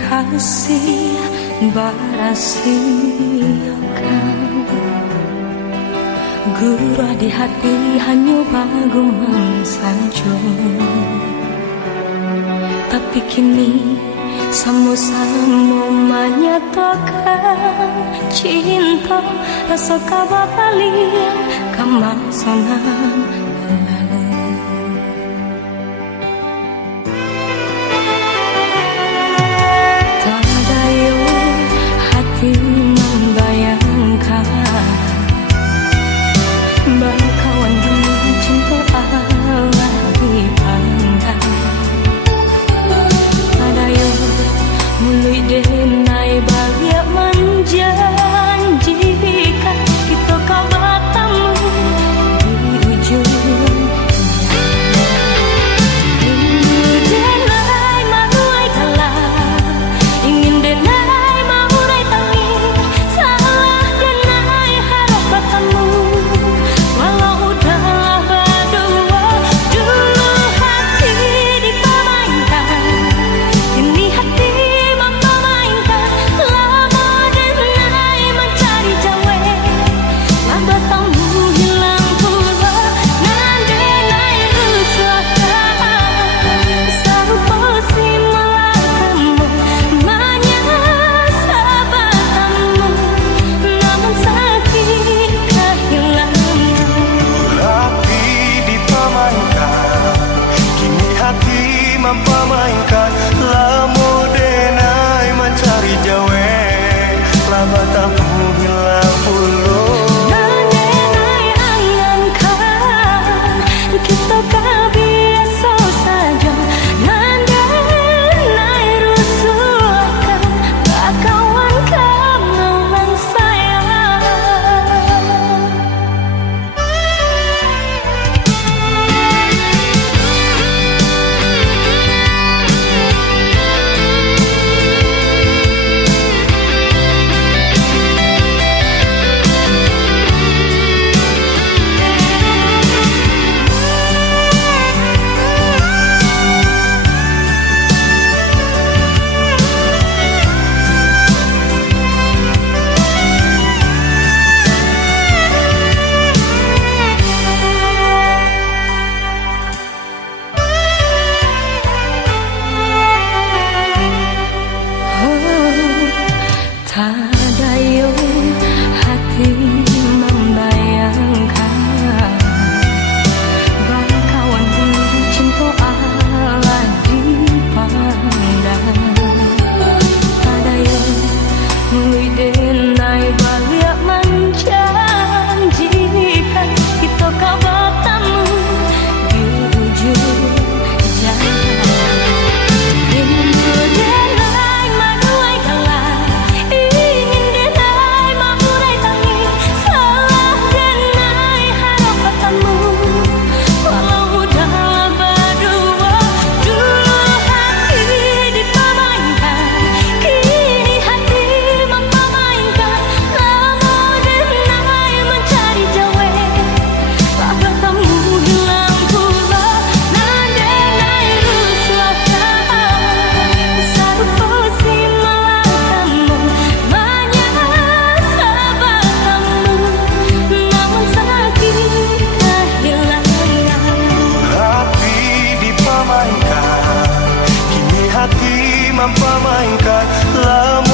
kasih barasiokan gurah di hati hanya bagumang saja. Tapi kini sama-sama menyatakan cinta rasa kabar paling kemasonan lalu. Tak dayu hati membayangkan berkawan dengan cinta Allah dipandang. Tak dayu mulai denai bahagia menjanjikan kita kau bertemu di ujung rindu denai manuai kalah ingin denai mahurai tangi salah denai harap bertemu walau udah berdua dulu hati dipermainkan kini hati mempamainkan lamu denai mencari jawe lama tamu hilang puluh denai angankan kita biasa saja denai rusuhkan kawan kemalan sayang. Tak dayu hati membayangkan berkawan dengan cinta Allah dipandang. Tak dayu mulai denai balik menjanjikan kita kau bertemu di ujung jalan. Rindu denai manuai kalah mempamainkan lamu